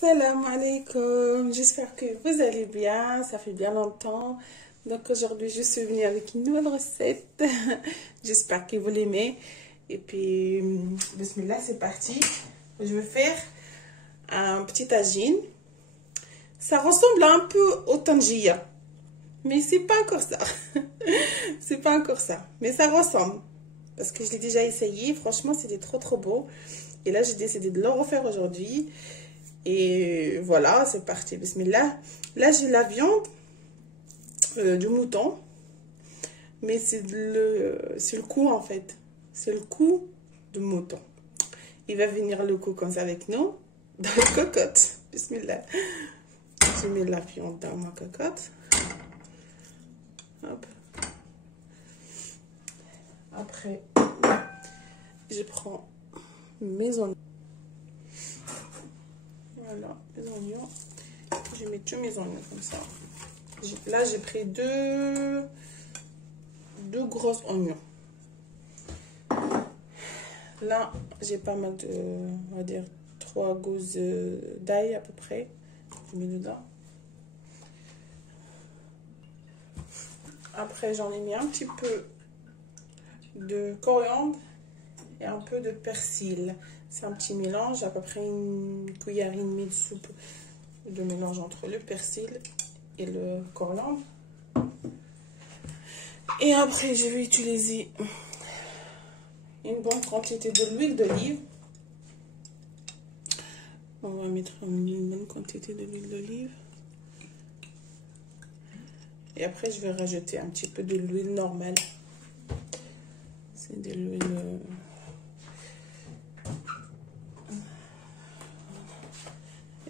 Salam alaikum, j'espère que vous allez bien, ça fait bien longtemps. Donc aujourd'hui je suis venue avec une nouvelle recette, j'espère que vous l'aimez. Et puis, bismillah, c'est parti. Je vais faire un petit tagine. Ça ressemble un peu au tangia, mais c'est pas encore ça. C'est pas encore ça, mais ça ressemble. Parce que je l'ai déjà essayé, franchement c'était trop beau. Et là j'ai décidé de le refaire aujourd'hui. Et voilà, c'est parti, bismillah. Là, j'ai la viande du mouton. Mais c'est le cou, en fait. C'est le cou du mouton. Il va venir le cou comme ça avec nous. Dans la cocotte. Bismillah. Je mets la viande dans ma cocotte. Hop. Après, je prends mes oignons. Voilà, les oignons. Je mets tous mes oignons comme ça. Là, j'ai pris deux gros oignons. Là, j'ai pas mal de, on va dire, 3 gousses d'ail à peu près. Je mets dedans. Après, j'en ai mis un petit peu de coriandre et un peu de persil. C'est un petit mélange, à peu près une cuillère et demie de soupe de mélange entre le persil et le coriandre. Et après, je vais utiliser une bonne quantité de l'huile d'olive. On va mettre une bonne quantité de l'huile d'olive. Et après, je vais rajouter un petit peu de l'huile normale. C'est de l'huile...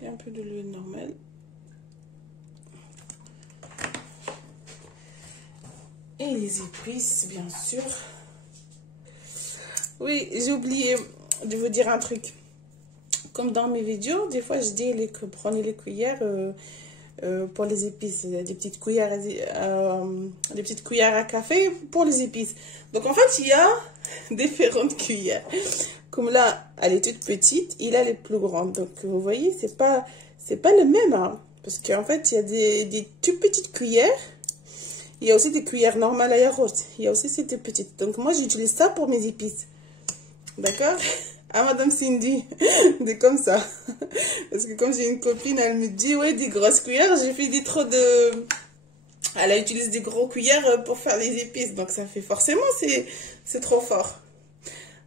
Et un peu de l'huile normale. Et les épices, bien sûr. Oui, j'ai oublié de vous dire un truc. Comme dans mes vidéos, des fois je dis que prenez les cuillères pour les épices. Des petites cuillères à café pour les épices. Donc en fait, il y a différentes cuillères. Comme là, elle est toute petite, il a les plus grandes. Donc, vous voyez, c'est pas le même. Hein, parce qu'en fait, il y a des toutes petites cuillères. Il y a aussi des cuillères normales à yaourt. Il y a aussi ces toutes petites. Donc, moi, j'utilise ça pour mes épices. D'accord? Ah, Madame Cindy, c'est comme ça. Parce que comme j'ai une copine, elle me dit, ouais, des grosses cuillères. J'ai fait des trop de... Elle utilise des gros cuillères pour faire les épices. Donc, ça fait forcément, c'est trop fort.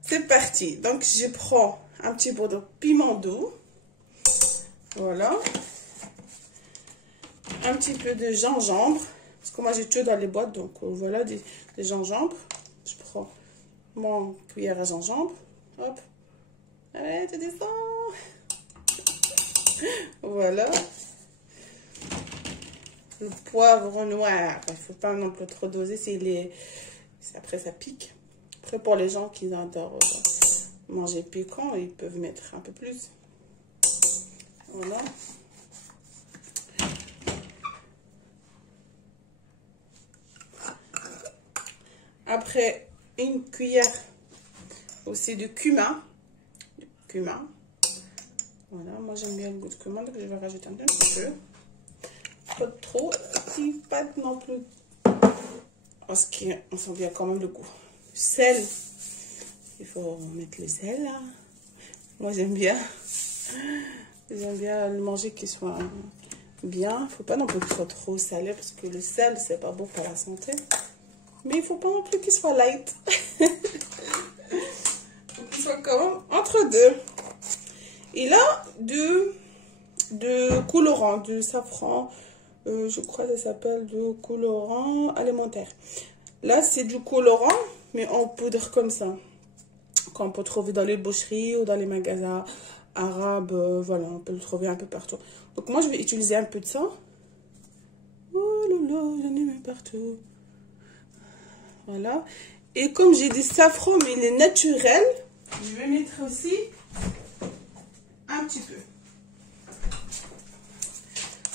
C'est parti. Donc, je prends un petit peu de piment doux. Voilà. Un petit peu de gingembre. Parce que moi, j'ai tout dans les boîtes. Donc, voilà, des gingembre. Je prends mon cuillère à gingembre. Hop. Allez, tu descends. Voilà. Le poivre noir. Il ne faut pas non plus trop doser. Après, ça pique. Après, pour les gens qui adorent manger piquant, ils peuvent mettre un peu plus. Voilà. Après, une cuillère aussi de cumin. Voilà, moi j'aime bien le goût de cumin, donc je vais rajouter un petit peu. Pas trop, pas non plus. Parce qu'on sent bien quand même le goût. Sel. Il faut mettre le sel là. Moi j'aime bien. J'aime bien le manger qu'il soit bien. Il ne faut pas non plus qu'il soit trop salé parce que le sel c'est pas bon pour la santé. Mais il ne faut pas non plus qu'il soit light. Il faut qu'il soit quand même entre deux. Et là, de colorant, de safran. Je crois que ça s'appelle du colorant alimentaire. Là, c'est du colorant, mais en poudre comme ça. Qu'on peut trouver dans les boucheries ou dans les magasins arabes. Voilà, on peut le trouver un peu partout. Donc, moi, je vais utiliser un peu de ça. Oh là là, j'en ai mis partout. Voilà. Et comme j'ai des safrans, mais il est naturel, je vais mettre aussi un petit peu.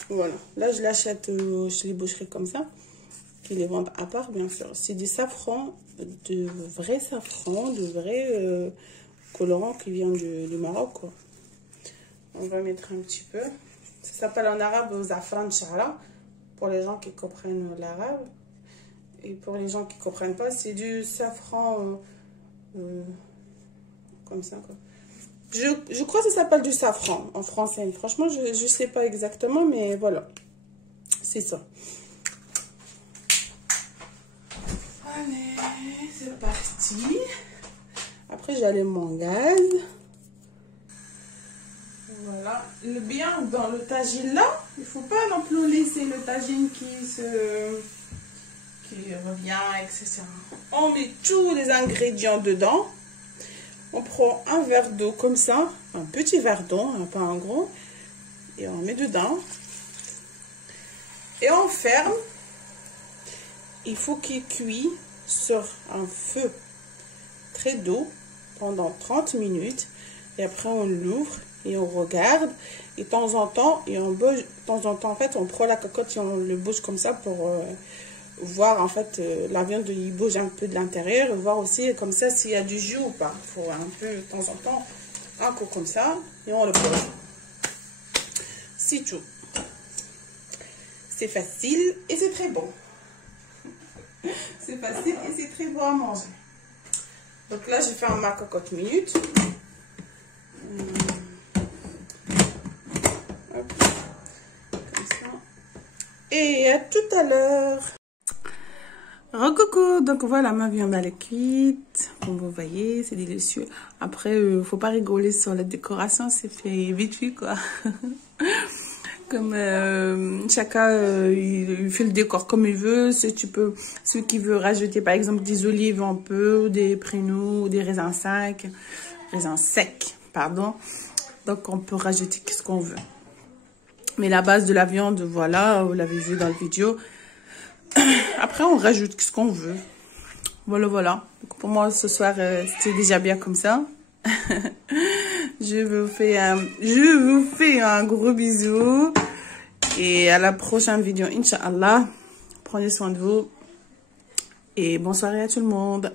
Voilà. Là, je l'achète chez les boucheries comme ça. Qui les vendent à part, bien sûr. C'est du safran, de vrai safran, de vrai colorant qui vient du Maroc, quoi. On va mettre un petit peu. Ça s'appelle en arabe zafran shara, pour les gens qui comprennent l'arabe. Et pour les gens qui ne comprennent pas, c'est du safran comme ça, quoi. Je crois que ça s'appelle du safran en français. Franchement, je ne sais pas exactement, mais voilà. C'est ça. Allez, c'est parti. Après, j'allume mon gaz. Voilà. Le bien dans le tagine là, il ne faut pas non plus laisser le tagine qui revient, etc. On met tous les ingrédients dedans. On prend un verre d'eau comme ça, un petit verre d'eau, pas un gros, et on met dedans. Et on ferme. Il faut qu'il cuise sur un feu très doux pendant 30 minutes. Et après, on l'ouvre et on regarde. Et de temps en temps, en fait, on prend la cocotte et on le bouge comme ça pour voir, en fait, la viande, il bouge un peu de l'intérieur. Et voir aussi, comme ça, s'il y a du jus ou pas. Il faut un peu, de temps en temps, un coup comme ça. Et on le pose. C'est tout. C'est facile et c'est très bon. C'est facile et c'est très bon à manger. Donc là, j'ai fait ma cocotte minute. Hop. Comme ça. Et à tout à l'heure. Recoucou, donc voilà, ma viande elle est cuite. Comme vous voyez, c'est délicieux. Après, faut pas rigoler sur la décoration, c'est fait vite fait quoi. Comme chacun il fait le décor comme il veut. Si tu peux, ceux qui veulent rajouter par exemple des olives un peu, des prénoux, ou des raisins secs, pardon. Donc on peut rajouter ce qu'on veut. Mais la base de la viande, voilà, vous l'avez vu dans la vidéo. Après on rajoute ce qu'on veut. Voilà, voilà. Donc, pour moi ce soir c'était déjà bien comme ça. Je vous fais un gros bisou. Et à la prochaine vidéo, Inch'Allah. Prenez soin de vous. Et bonne soirée à tout le monde.